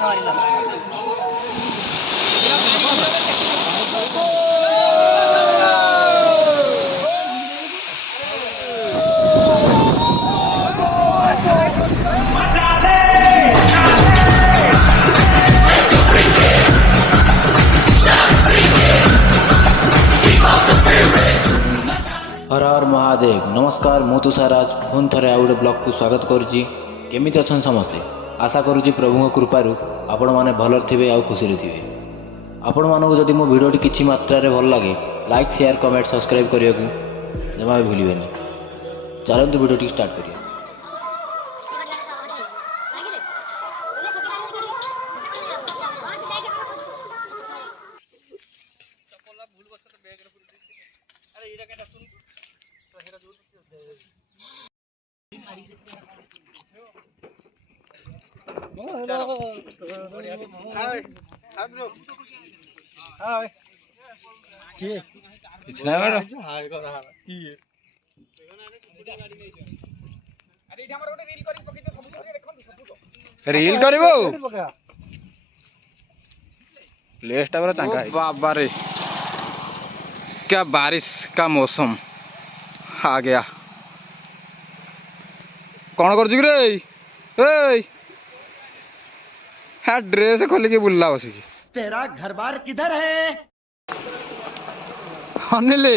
हर हर महादेव नमस्कार मु तुषाराज पुन थे आउ गोटे ब्लॉग को स्वागत करुच्ची। केमिति अछन समस्ते आशा करुच्ची प्रभु कृपारू आपण मैंने भल थे आ खुशी थे। आपण मानक जदि मो भिडियोटी किसी मात्रा भल लगे लाइक शेयर कमेंट सब्सक्राइब करने को जमा भी भूलें। चलते भिडियोटी स्टार्ट करिए। रील करिवो लेस्टा बरा चंगा बाबा रे क्या बारिश का मौसम आ गया। कौन कर रे ए हाँ ड्रेस खोल के बुल्ला बस तेरा घर बार किधर है? अनिले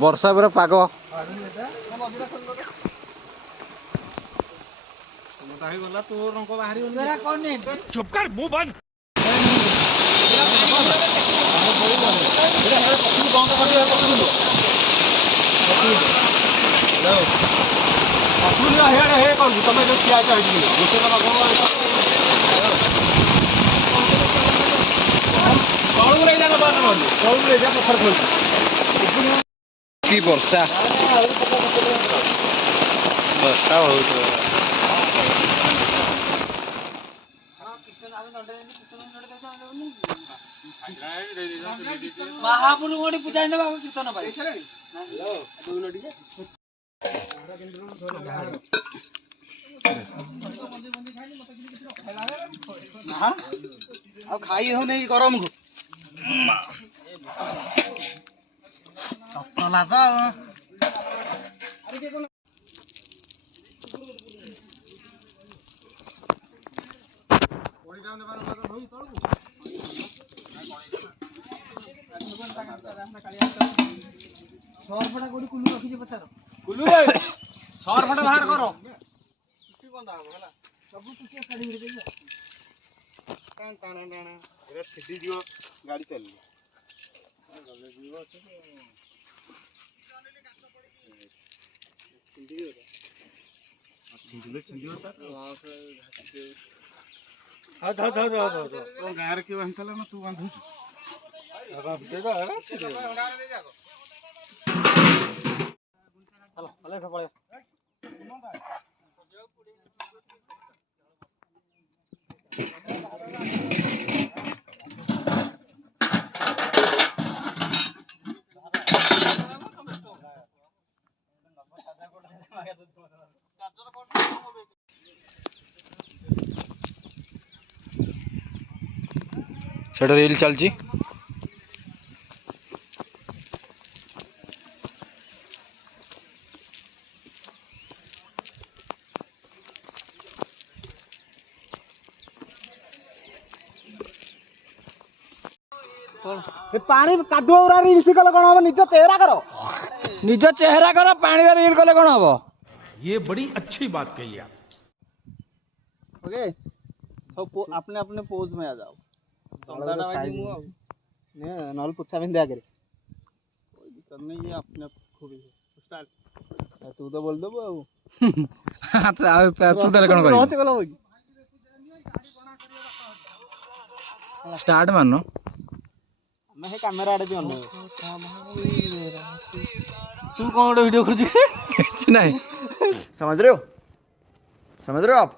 वर्षा पूरा पाग चुप कर मुंह बंद। की वर्षा वर्षा बहुत महापुरु गोटी पूजा ने बाबू कीर्तन भाई अब खाई हो नहीं गरम को सरफटा गोटी कुलू रखी जे पचार कुलू रे सरफटा बाहर करो कुटी बंदा हो हला सब कुछ काढी दे दे टाण टाण टाण एरा छिडी दियो गाड़ी चली गले जीव আছে छिंडियो छिंडियो ता हां से हां धा धा धा धा तो गार के बांधला ना तू बांधू अब दे दो है चलो अले से पड़े सेटा रील चलची पानी कादुआ उरा रील्स कले कोन हो निज चेहरा करो निज चेहरा कर पानी रील कले कौन हम। ये बड़ी अच्छी बात कही आप। ओके तो अपने अपने पोज में आ जाओ नॉल पुच्छा बिंदे आगे कोई दिक्कत नहीं है अपने खूबी स्टार्ट तू तो बोल दो अच्छा तू तले कौन कर स्टार्ट मारनो मैं हे कैमरा आड़े भी अने तू कौन वीडियो कर कुछ नहीं समझ रहे हो आप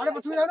अरे पछू जाओ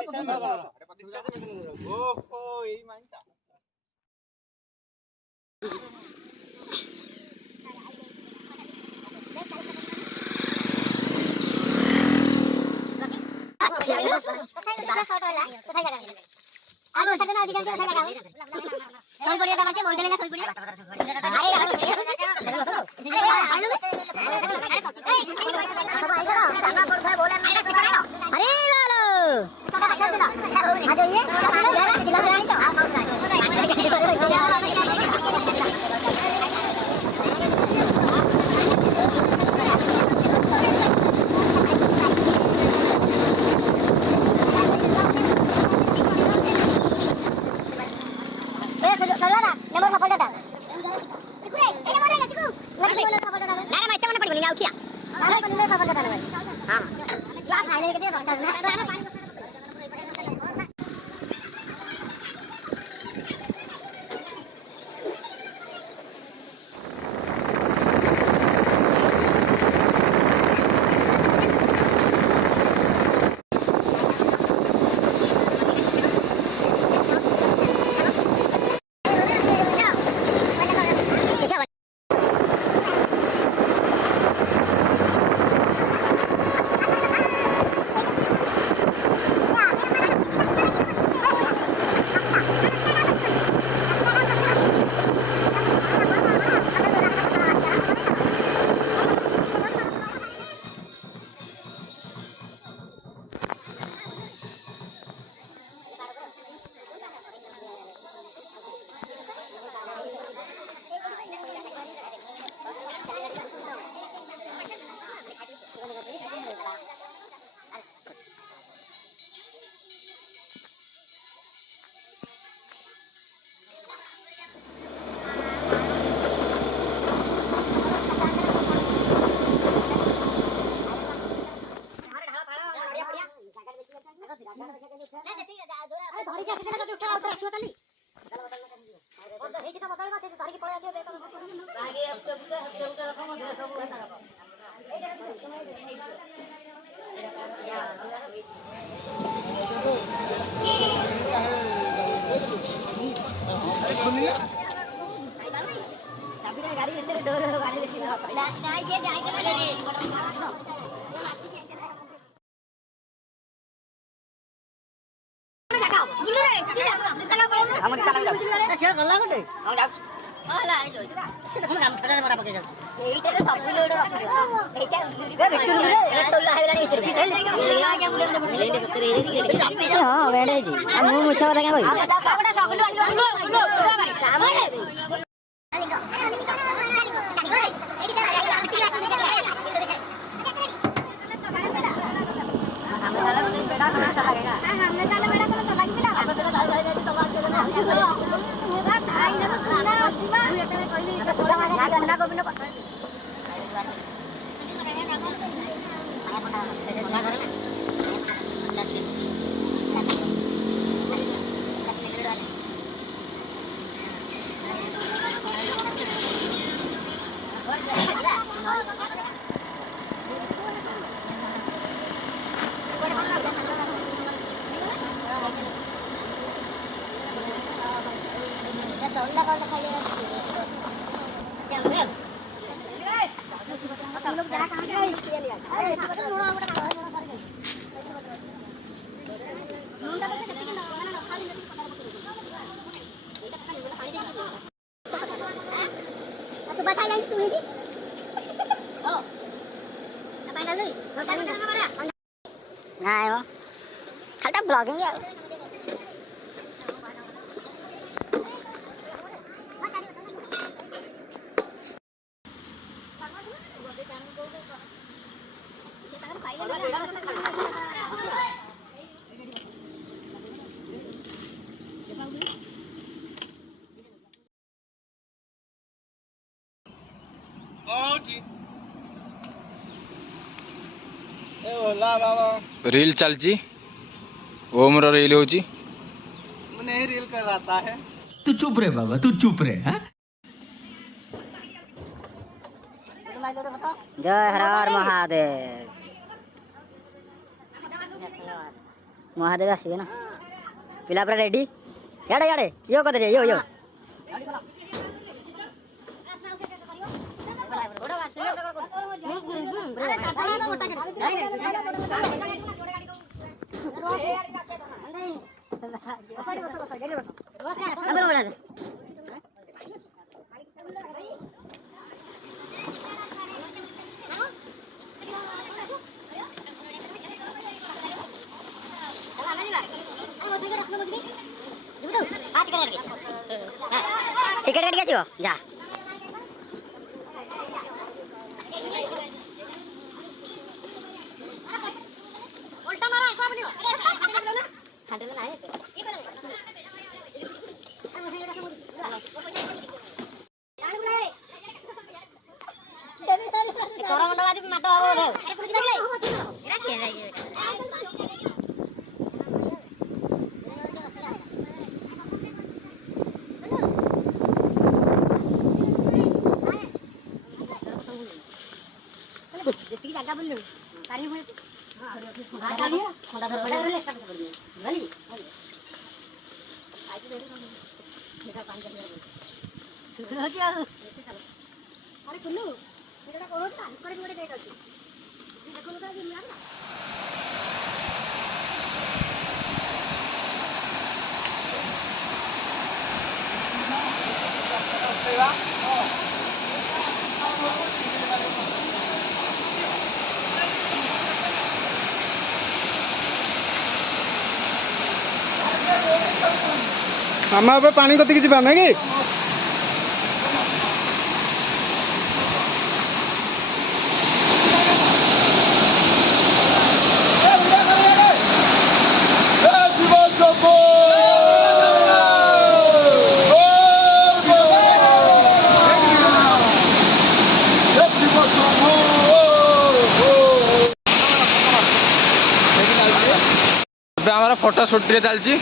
खाली ब्लॉगिंग है रील चलची ओमर रील होची नहीं रील कर रहा है। तू चुप रे बाबा, तू चुप रे। हाँ जय हर हर महादेव महादेव आसवे ना पिला पूरा रेडी याडे याडे यो कदरे यो यो टिकट कट गया जा ଆମେ ଏବେ ପାଣି କତିକି ଯିବା ନା କି? ଏବେ ଆମର ଫଟୋ ସୁଟ୍ରେ ଚାଲିଛି।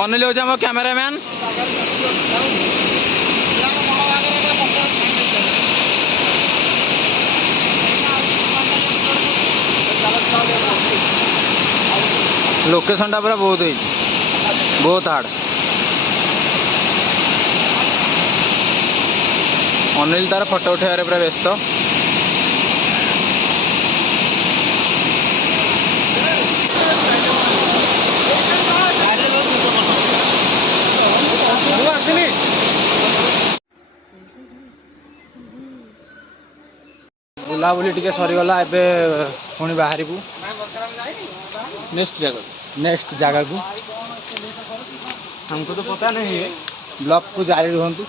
ଅନିଲ ହେଉଛି ଆମ କ୍ୟାମେରାମ୍ୟାନ୍। ଲୋକେସନଟା ପୁରା ବହୁତ ହେଇଛି, ବହୁତ ହାର୍ଡ। ଅନିଲ ତାର ଫଟୋ ଉଠାଇବାରେ ପୁରା ବ୍ୟସ୍ତ। ବୁଲାବୁଲି ଟିକେ ସରିଗଲା, ଏବେ ପୁଣି ବାହାରିବୁ ନେକ୍ସଟ ଜାଗାକୁ। हमको तो पता नहीं है, ब्लॉग को जारी रहंतु।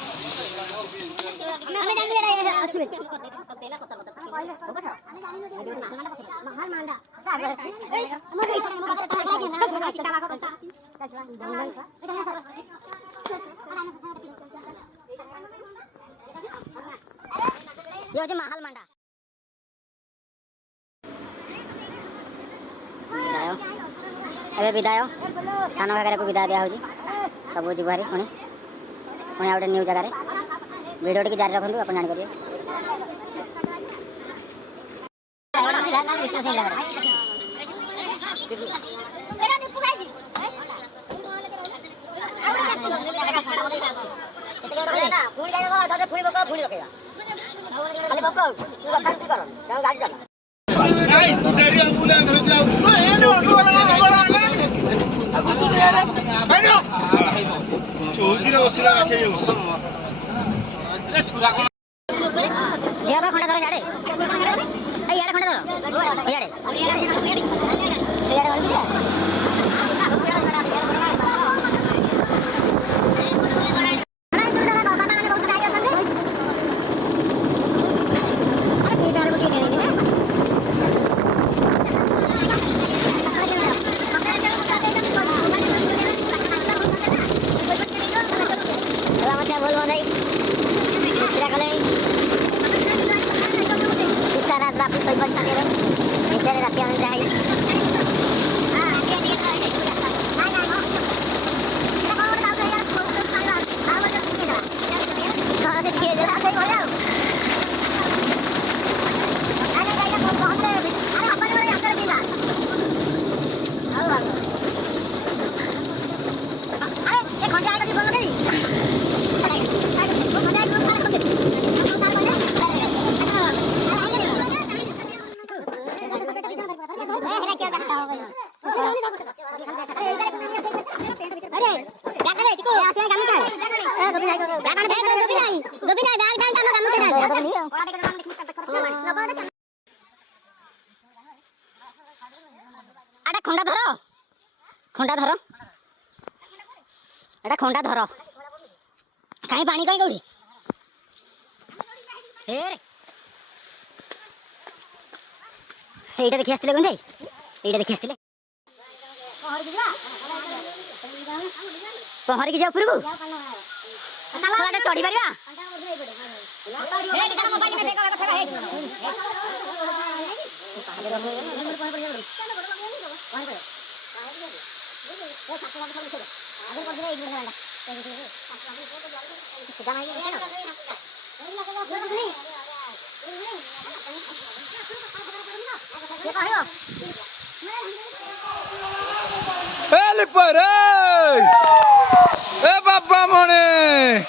ये जो महल मंडा ଏବେ ବିଦାୟ ସାନ ଘାଗରାକୁ ବିଦାୟ ଦିଆହେଉଛି। ସବୁ ଯିବୁ ଭାରି ପୁଣି ପୁଣି ଆଉ ଗୋଟେ ନ୍ୟୁ ଜାଗାରେ। ଭିଡ଼ିଓ ଟିକେ ଜାରି ରଖନ୍ତୁ, ଆପଣ ଜାଣିପାରିବେ। ଝିଅ ଖଣ୍ଡେ ଧର ଇଆଡ଼େ, ଇଆଡ଼େ ଖଣ୍ଡେ ଧର, ଇଆଡ଼େ बोल भाई আটা খন্ডা ধর খন্ডা ধর এটা খন্ডা ধর কাই পানি কাই কোটি ফের এইটা দেখি আসলে কোন যাই এইটা দেখি আসলে ପହଁରିକି ଯିବା ଉପରକୁ ଚଢି ପାରିବା Ele parei! É babá, mone!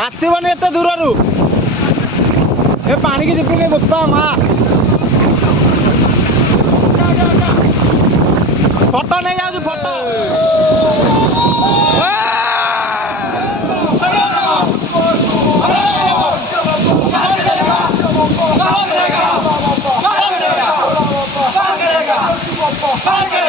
ଆସିବନି ଏତେ ଦୂରରୁ ଏ ପାଣିକି ଯିବିନି ବୋପା ମା ଫଟୋ ନେଇ ଯାଉଛି ଫଟୋ Carga!